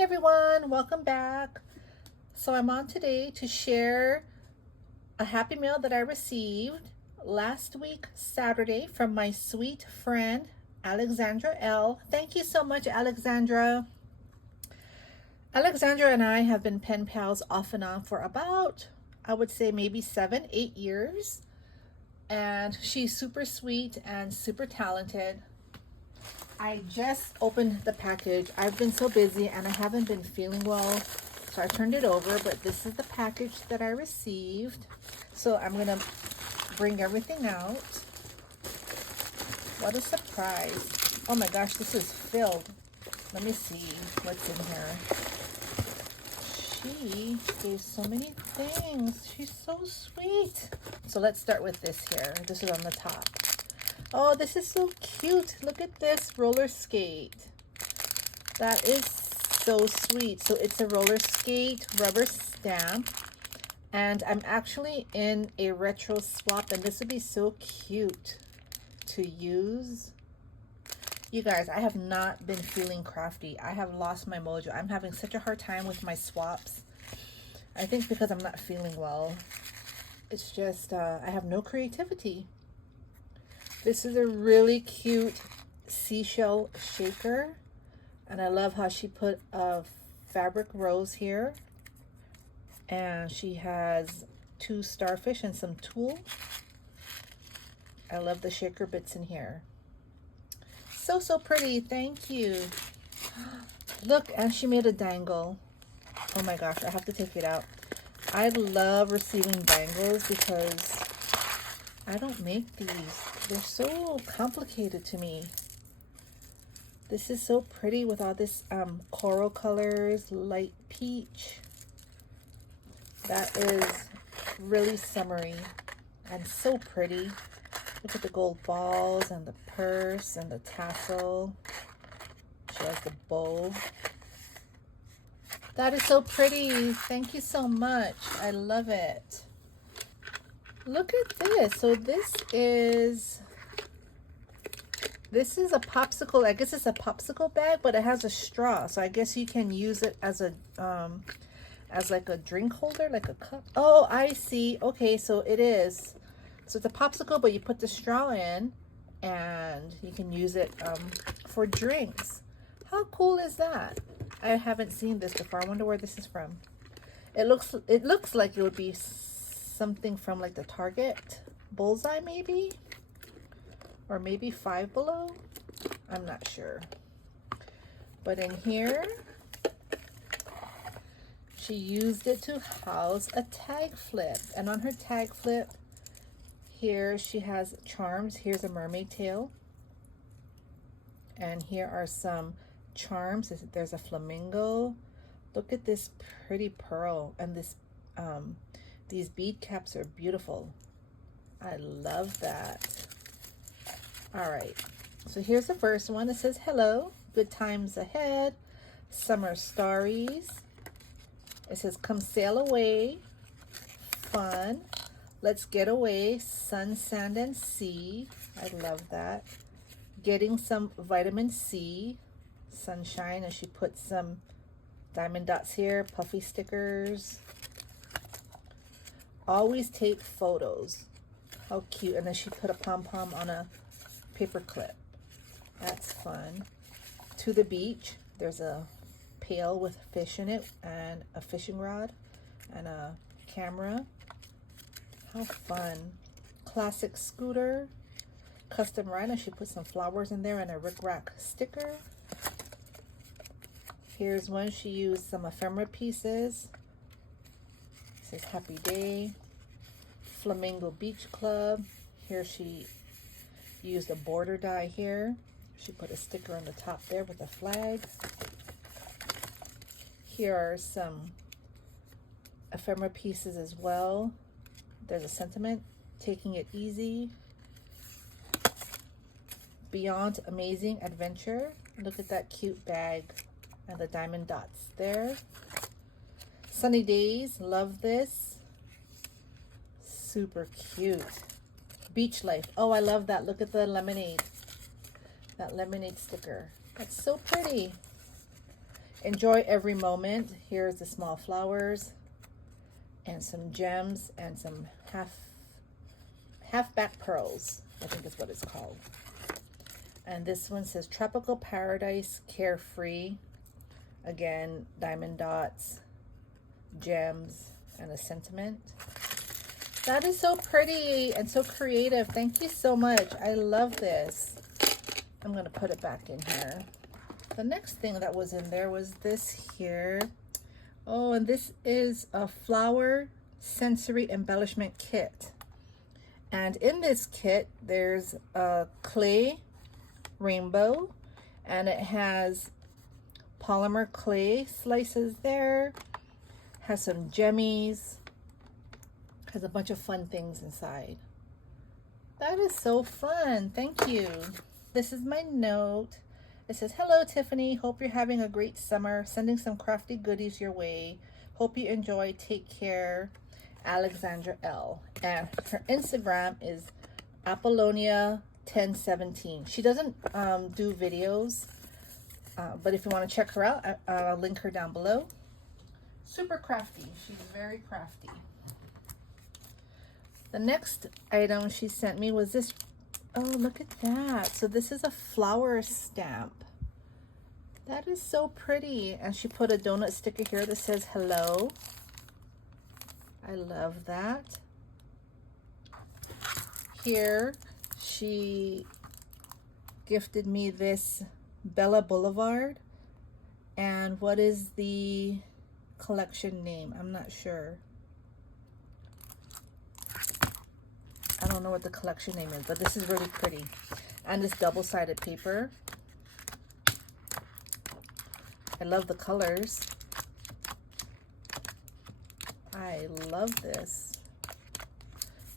Hey everyone, welcome back. So I'm on today to share a happy mail that I received last week Saturday from my sweet friend Alexandra L. Thank you so much, Alexandra. Alexandra and I have been pen pals off and on for about, I would say maybe 7-8 years, and she's super sweet and super talented. I just opened the package. I've been so busy and I haven't been feeling well, so I turned it over, but this is the package that I received. So I'm gonna bring everything out. What a surprise. Oh my gosh, this is filled. Let me see what's in here. She gave so many things. She's so sweet. So let's start with this here. This is on the top. Oh, this is so cute. Look at this roller skate. That is so sweet. So it's a roller skate rubber stamp. And I'm actually in a retro swap, and this would be so cute to use. You guys, I have not been feeling crafty. I have lost my mojo. I'm having such a hard time with my swaps. I think because I'm not feeling well. It's just, I have no creativity. This is a really cute seashell shaker, and I love how she put a fabric rose here, and she has 2 starfish and some tulle. I love the shaker bits in here. So pretty. Thank you. Look, and she made a dangle. Oh my gosh, I have to take it out. I love receiving dangles because I don't make these. They're so complicated to me. This is so pretty with all this coral colors, light peach. That is really summery and so pretty. Look at the gold balls and the purse and the tassel. She has the bow. That is so pretty. Thank you so much. I love it. Look at this. So this is a popsicle. I guess it's a popsicle bag, but it has a straw. So I guess you can use it as a as like a drink holder, like a cup. Oh, I see. Okay, so it is. So it's a popsicle, but you put the straw in and you can use it for drinks. How cool is that? I haven't seen this before. I wonder where this is from. It looks like it would be something from like the Target Bullseye maybe, or maybe Five Below. I'm not sure. But in here, she used it to house a tag flip, and on her tag flip here she has charms. Here's a mermaid tail, and here are some charms. There's a flamingo. Look at this pretty pearl, and this these bead caps are beautiful. I love that. All right, so here's the first one. It says, hello, good times ahead, summer starries. It says, come sail away, fun, let's get away, sun, sand, and sea. I love that. Getting some vitamin C, sunshine, and she put some diamond dots here, puffy stickers. Always take photos. How cute. And then she put a pom-pom on a paper clip. That's fun. To the beach. There's a pail with fish in it and a fishing rod and a camera. How fun. Classic scooter. Custom ride, and she put some flowers in there and a rick-rack sticker. Here's one. She used some ephemera pieces. It says happy day. Flamingo Beach Club. Here she used a border die here. She put a sticker on the top there with a flag. Here are some ephemera pieces as well. There's a sentiment, taking it easy. Beyond amazing adventure. Look at that cute bag and the diamond dots there. Sunny days, love this. Super cute. Beach life. Oh, I love that. Look at the lemonade. That lemonade sticker. That's so pretty. Enjoy every moment. Here's the small flowers and some gems and some half back pearls, I think is what it's called. And this one says Tropical Paradise Carefree. Again, diamond dots, gems, and a sentiment. That is so pretty and so creative. Thank you so much. I love this. I'm going to put it back in here. The next thing that was in there was this here. Oh, and this is a flower sensory embellishment kit. And in this kit, there's a clay rainbow, and it has polymer clay slices there, has some gemmies, has a bunch of fun things inside. That is so fun. Thank you. This is my note. It says, hello, Tiffany. Hope you're having a great summer. Sending some crafty goodies your way. Hope you enjoy. Take care. Alexandra L. And her Instagram is Apollonia1017. She doesn't do videos, but if you want to check her out, I'll link her down below. Super crafty. She's very crafty. The next item she sent me was this. Oh, look at that. So this is a flower stamp. That is so pretty. And she put a donut sticker here that says hello. I love that. Here, she gifted me this Bella Boulevard. And what is the collection name? I'm not sure. I don't know what the collection name is, but this is really pretty. And it's double-sided paper. I love the colors. I love this.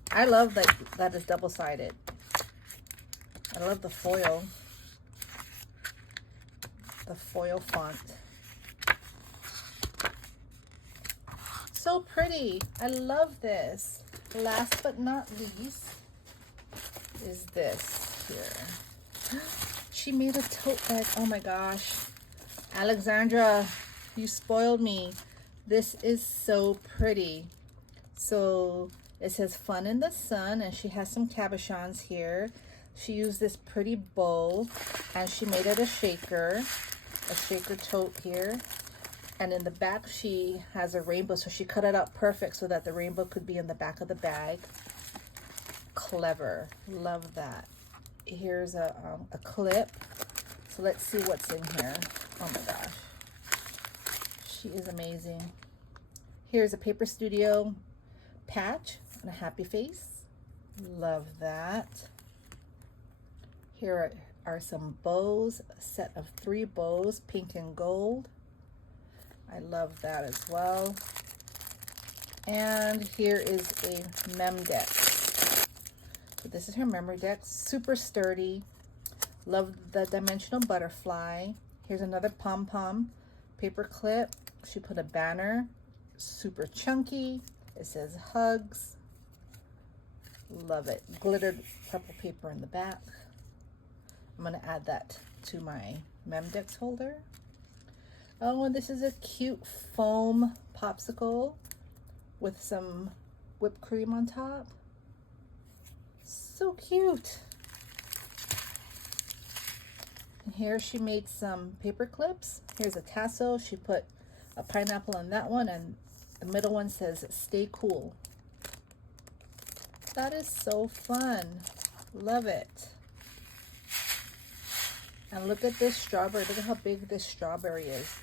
I love that it's double-sided. I love the foil. The foil font. So pretty. I love this. Last but not least is this here. She made a tote bag. Oh my gosh. Alexandra, you spoiled me. This is so pretty. So it says fun in the sun, and she has some cabochons here. She used this pretty bow, and she made it a shaker tote here. And in the back, she has a rainbow, so she cut it out perfect so that the rainbow could be in the back of the bag. Clever. Love that. Here's a clip. So let's see what's in here. Oh my gosh. She is amazing. Here's a Paper Studio patch and a happy face. Love that. Here are some bows, a set of 3 bows, pink and gold. I love that as well. And here is a mem deck. So this is her memory deck, super sturdy. Love the dimensional butterfly. Here's another pom-pom paper clip. She put a banner, super chunky. It says hugs. Love it. Glittered purple paper in the back. I'm gonna add that to my Memdex holder. Oh, and this is a cute foam popsicle with some whipped cream on top. So cute. And here she made some paper clips. Here's a tassel. She put a pineapple on that one, and the middle one says stay cool. That is so fun. Love it. And look at this strawberry. Look at how big this strawberry is.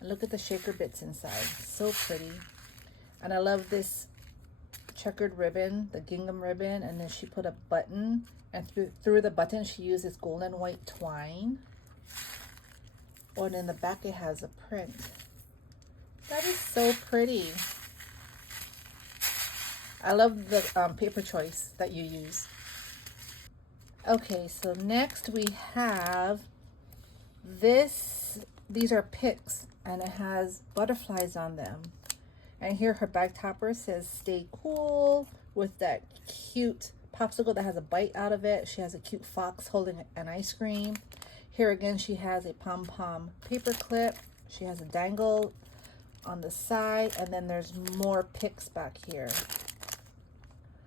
And look at the shaker bits inside. So pretty. And I love this checkered ribbon, the gingham ribbon. And then she put a button. And through the button, she used this golden white twine. Oh, and in the back, it has a print. That is so pretty. I love the paper choice that you use. Okay, so next we have this. These are picks, and it has butterflies on them. And here her bag topper says stay cool with that cute popsicle that has a bite out of it. She has a cute fox holding an ice cream. Here again, she has a pom-pom paper clip, She has a dangle on the side, and then there's more picks back here.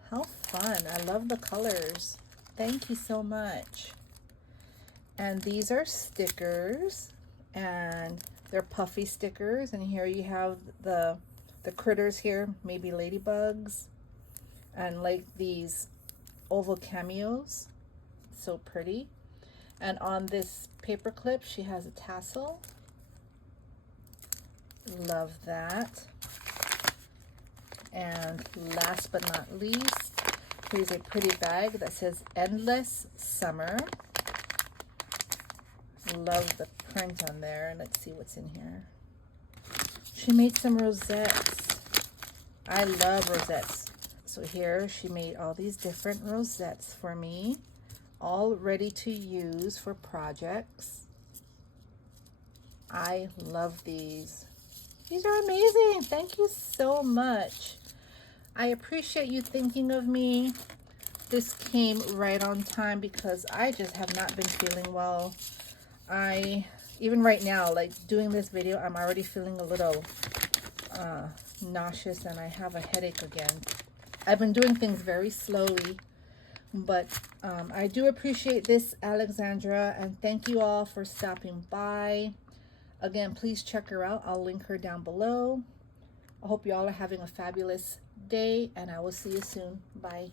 How fun. I love the colors. Thank you so much. And these are stickers, and they're puffy stickers, and here you have the critters here, maybe ladybugs, and like these oval cameos. So pretty. And on this paper clip, she has a tassel. Love that. And last but not least, here's a pretty bag that says Endless Summer. Love the print on there. Let's see what's in here. She made some rosettes. I love rosettes. So here she made all these different rosettes for me, all ready to use for projects. I love these. These are amazing. Thank you so much. I appreciate you thinking of me. This came right on time because I just have not been feeling well. Even right now, like doing this video, I'm already feeling a little nauseous, and I have a headache again. I've been doing things very slowly, but I do appreciate this, Alexandra, and thank you all for stopping by. Again, please check her out. I'll link her down below. I hope you all are having a fabulous day, and I will see you soon. Bye.